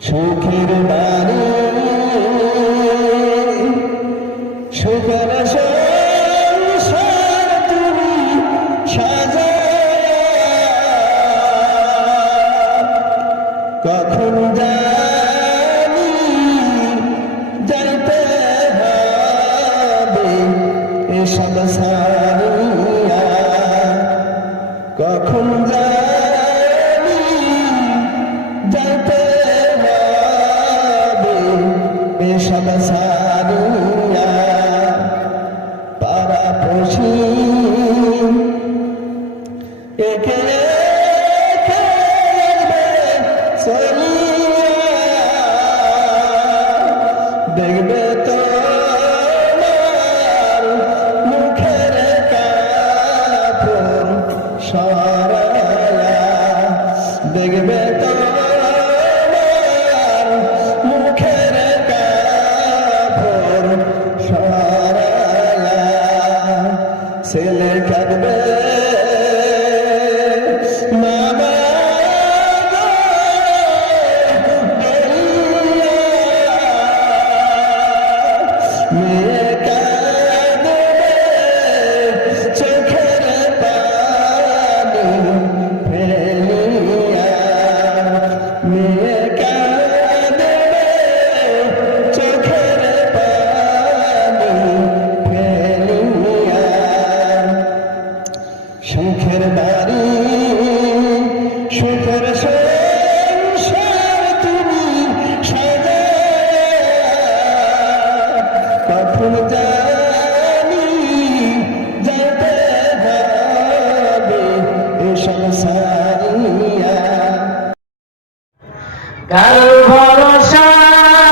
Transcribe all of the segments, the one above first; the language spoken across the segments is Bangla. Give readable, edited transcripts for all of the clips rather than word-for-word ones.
সুখের বাড়ি সুখের সংসার তুমি কখন জানি যাইতে হবে এসব সারিয়া কখন জানি যাইতে হবে এসব সারিয়া পাড়া পড়শি একে দেখবে তোমার মুখের কাপড় সরায়া দেখবে তোমার মুখের কাপড় সরায়া ছেলে কাঁদবে মেয়ে কাঁদবে চোখের পানি ফেলিয়া মেয়ে কাঁদবে চোখের পানি ফেলিয়া সুখের বাড়ি সুখের সংসার তুমি কখন জানি যাইতে হবে এসব সারিয়া কার ভরসায়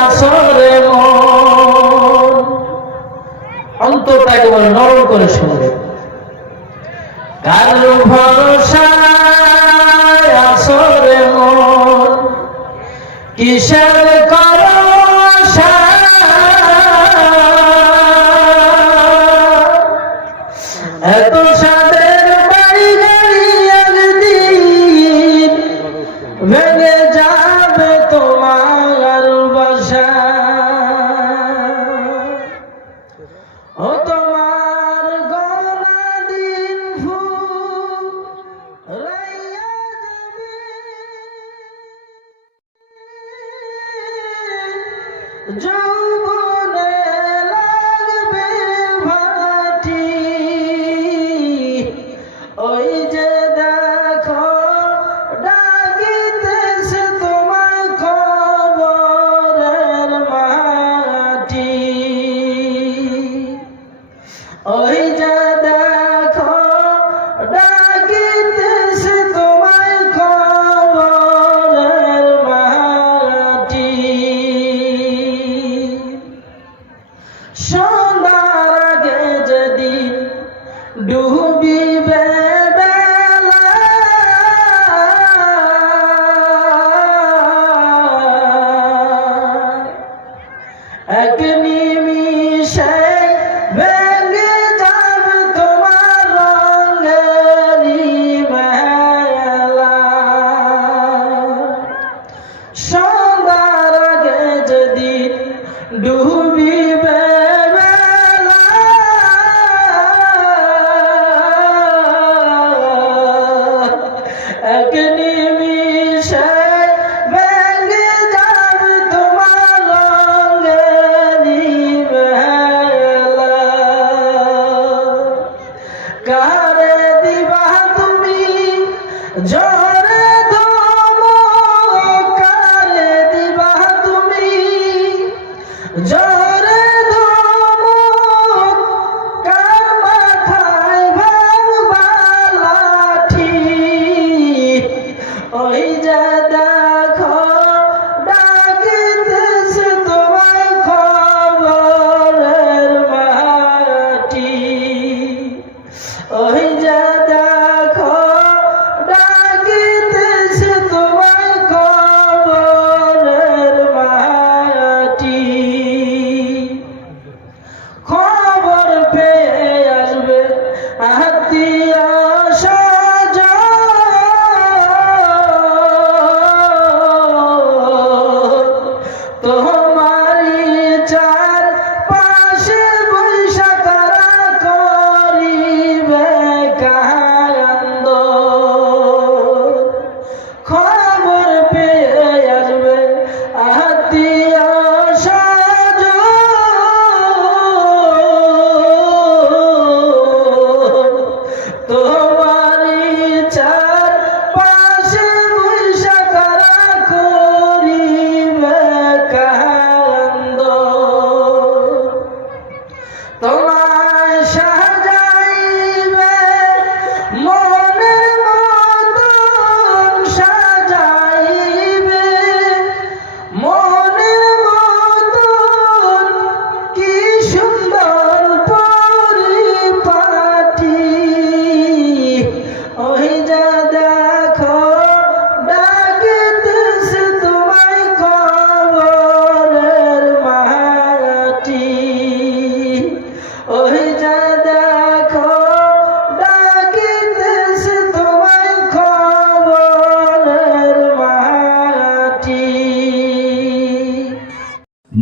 আসরে মন অন্তরটাকে বলে নরম করে শুনবে কার ভরসায় আসরে মন কিসের করো এত সাদের বাড়ি গাড়ি একদিন ভেঙে যাবে তোমার বাসা ও তোমার গলা দিন ফুরাইয়া যাবে যৌবনে লাগবে ভাটি ওই যে দেখো ডাকিতেছে তোমার কবরের মাটি ওই যে দেখো ডাকিতেছে তোমার কবরের মাটি সন্ধ্যার আগে যেদিন ডুবিবে বেলা এক নিমিষে ভেঙে যাবে তোমার রঙেরি মেলা সন্ধ্যার আগে যেদিন ডুবিবে এক নিমিষে ভেঙে যাবে তোমার রঙেরি মেলা কারে দিবা তুমি ঝরে ধমক কারে দিবা তুমি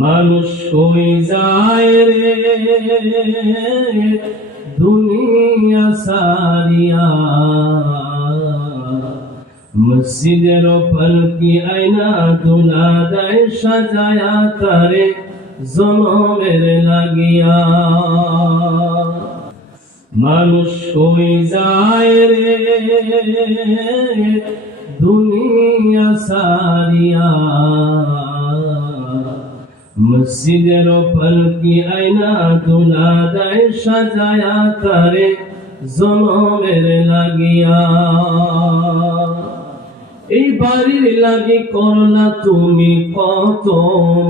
মানুষ কই যায় রে দুনিয়া সারিয়া, মসজিদের পালকি আয়না দুলা দেয় সাজায়া তারে জনমের লাগিয়া। মানুষ কই যায় রে দুনিয়া সারিয়া, মসজিদের পালকি আয়না দুলা দেয় সাজায়া তারে জনমের লাগিয়া। এই বাড়ির লাগি করলা তুমি কত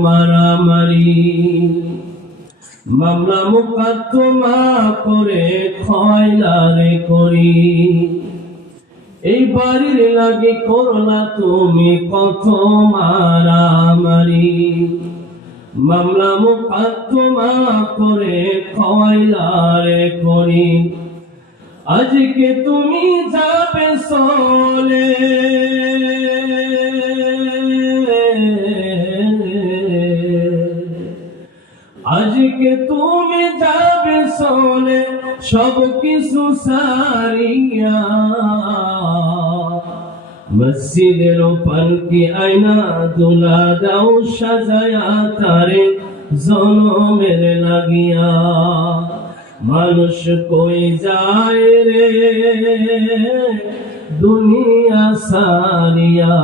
মারামারি, মামলা মোকদ্দমা করে খয়লারে করি। এই বাড়ির লাগি করলা তুমি কত মারামারি, মামলা মোকদ্দমা করে খয়লারে করি। আজকে তুমি যাবে চলে, আজকে তুমি যাবে চলে সব কিছু সারিয়া, মসজিদের পালকি আয়না দুলা দাও সাজায়া তারে জনমের লাগিয়া। মানুষ কই যায় রে দুনিয়া সারিয়া,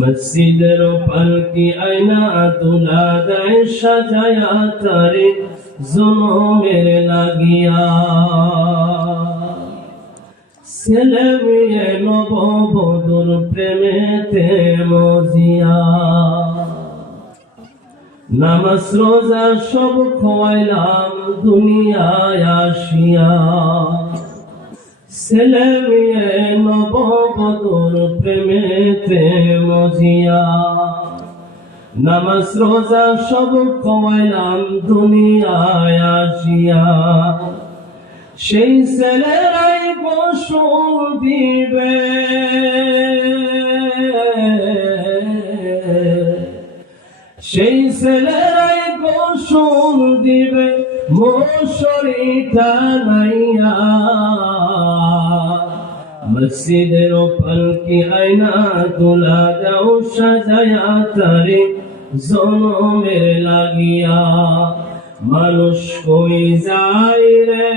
মসজিদের পালকি আয়না দুলা দেয় সাজায়া তারে জনমের লাগিয়া। ছেলে মেয়ে নববধূর প্রেমেতে মজিয়া, নামাজ রোজা সব খোয়াইলাম দুনিয়ায় আসিয়া। ছেলে মেয়ে নববধূর প্রেমেতে মজিয়া, নামাজ রোজা সব খোয়াইলাম দুনিয়ায় আসিয়া। সেই ছেলেরাই গোসল দিবে, সেই ছেলেরাই গোসল দিবে মশারি টানাইয়া, মসজিদের পালকি আয়না দুলা দাও সাজায়া তারে জনমের লাগিয়া। মানুষ কই যায় রে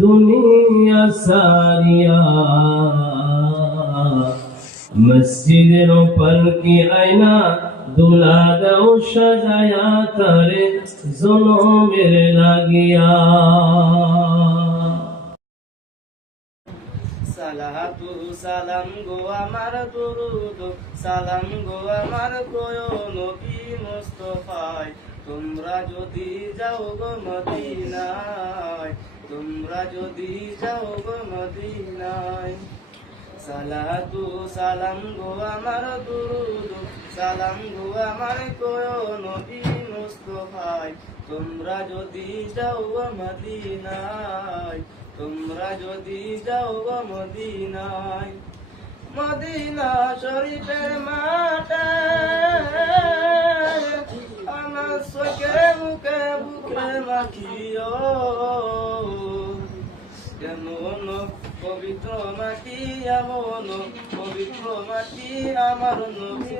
দুনিয়া সারিয়া, মসজিদের পালকি আয়না দুলা দাও সাজায়া তারে জনমের লাগিয়া। সালাতু সালাম গো আমার দুরুদ সালাম গো আমার প্রিয় নবী মুস্তাফায়, তোমরা যদি যাও গো মদিনায়, তোমরা যদি যাও গো মদিনায়। সালাতু সালাম গো আমার দুরুদ সালাম গো আমার প্রিয় নবী মুস্তাফায়, তোমরা যদি যাও গো মদিনায়, তোমরা যদি যাও গো মদিনায়। মদিনা শরীফের মাঠে আমার চোখে মুখে বুকে মাখিও, এমন পবিত্র মাটি এমন পবিত্র মাটি আমার নবী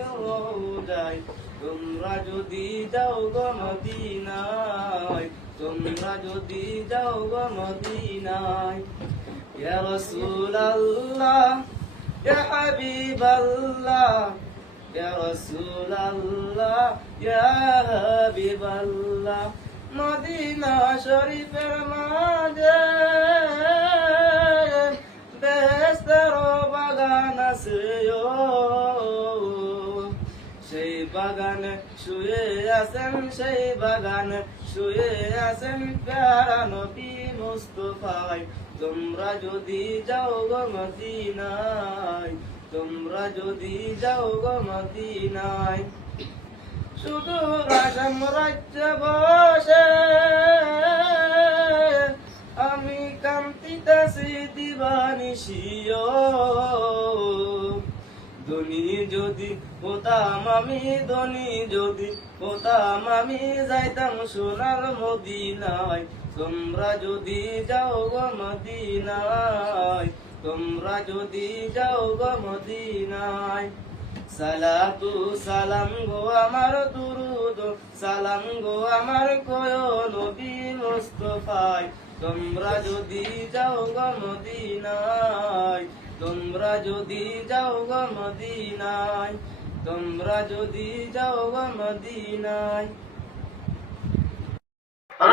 যায়। তোমরা যদি যাও গো মদিনায়, তোমরা যদি যাও গো মদিনায়। ইয়া রাসূলুল্লাহ ইয়া হাবিবাল্লাহ, ইয়া রাসূলুল্লাহ ইয়া হাবিবাল্লাহ। মদিনা শরীফের মাঝে বেহেশতের বাগান আছে, সেই বাগানে শুয়ে আছেন, সেই বাগানে শুয়ে আছেন প্যারা নবী মুস্তাফায়। তোমরা যদি যাও গো মদিনায়, তোমরা যদি যাও গো মদিনায়। শুধু রাজম রাজ্য বসে আমি কান্তিতাছি দিবানিশিও, ধনী যদি হতাম আমি ধনী, যদি হতাম আমি যাইতাম সোনার মদিনায়। তোমরা যদি যাও গো মদিনায়, তোমরা যদি যাও গো মদিনায়। সালাতু সালাম গো আমার দুরুদ সালাম গো আমার কয় নবী মুস্তাফায়। তোমরা যদি যাও গো মদিনায়, তোমরা যদি যাও গো মদিনায়, তোমরা যদি যাও গো মদিনায়।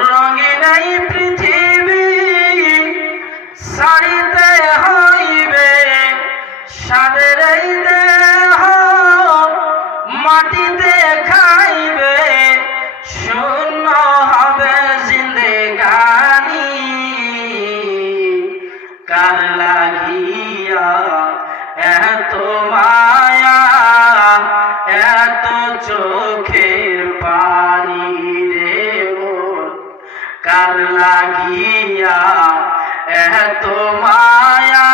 রঙিন এই পৃথিবী সারিতে হইবে, সাদের এই দেহ মাটিতে খাইবে, শূন্য হবে জিন্দেগানি। কার লাগিয়া এত মায়া, এত চোখের পানি রে মোর, কার লাগিয়া এত মায়া,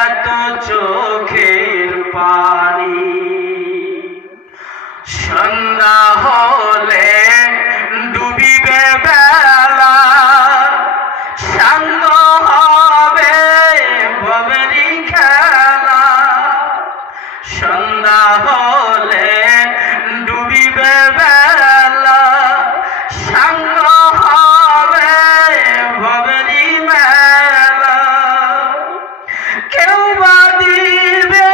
এত চোখের পানি। সন্ধ্যা হলে ডুবিবে বেলা, সাঙ্গ হবে ভবেরি খেলা। সন্ধ্যা হলে ডুবিবে বেলা, সাঙ্গ হবে ভবেরি মেলা। কেউ বা দিবে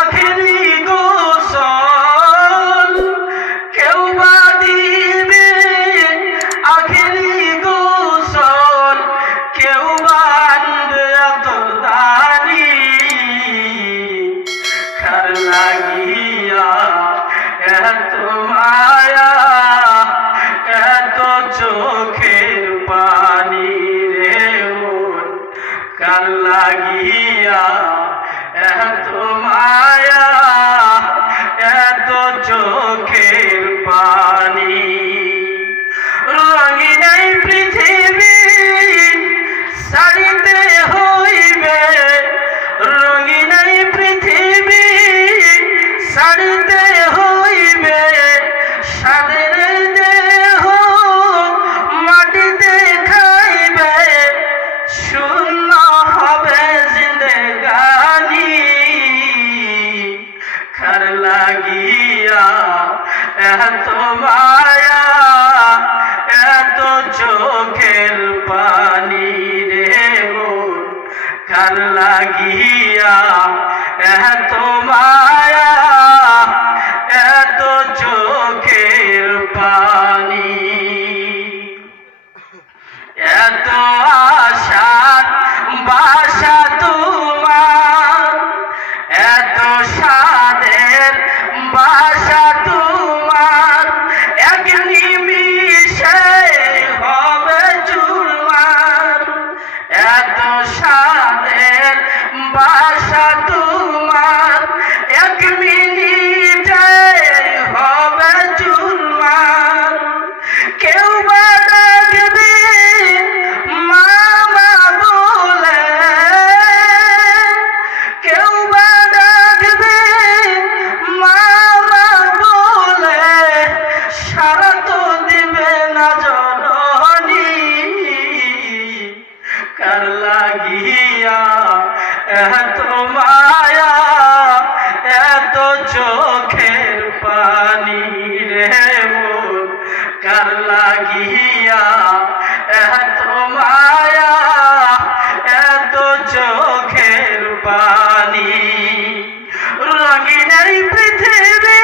আখেরি গোসল, কেউ বা দিবে আখেরি গোসল, কেউ বা আনবে আতরদানি। কার লাগিয়া এত মায়া, এত চোখের পানি রে মন, কার লাগিয়া এত মায়া, এত চোখের পানি। রঙিন এই পৃথিবী সারিতে হইবে, রঙিন এই পৃথিবী সারিতে হইবে, সাদের দেহ মাটিতে খাইবে, শূন্য হবে জিন্দেগানি। কার লাগিয়া এত মায়া, এত চোখের পানি রে মোর, কার লাগিয়া এত মায়া, এত চোখের পানি। এত আশার বাসা তোমার, এত সাদের বাসা তোমার, এক নিমিষে হবে চুরমার। এত সাদের বাসা তোমার, এক মিনিটে হবে চুরমার। কেউ বা ডাকবে মামা বলে, কেউ বা ডাকবে মামা বলে, সারা তো দিবে না জননী। কার লাগিয়া এত মায়া, এত চোখের পানি রে মোর, কার লাগিয়া এত মায়া, এত চোখের পানি। রঙিন এই পৃথিবী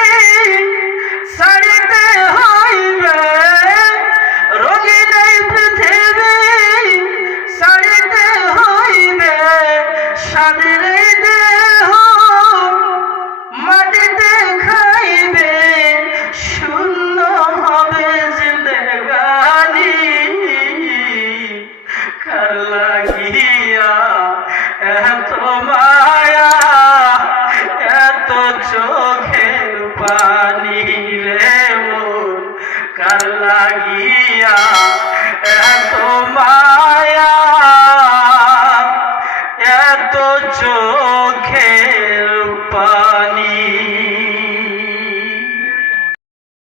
সারিতে হইবে, রঙিন এই পৃথিবী সারিতে হইবে, সাদের দেহ মাটিতে খাইবে, শূন্য হবে জিন্দেগানি। কার লাগিয়া এত মায়া, এত চোখের পানি রে মোর, কার লাগিয়া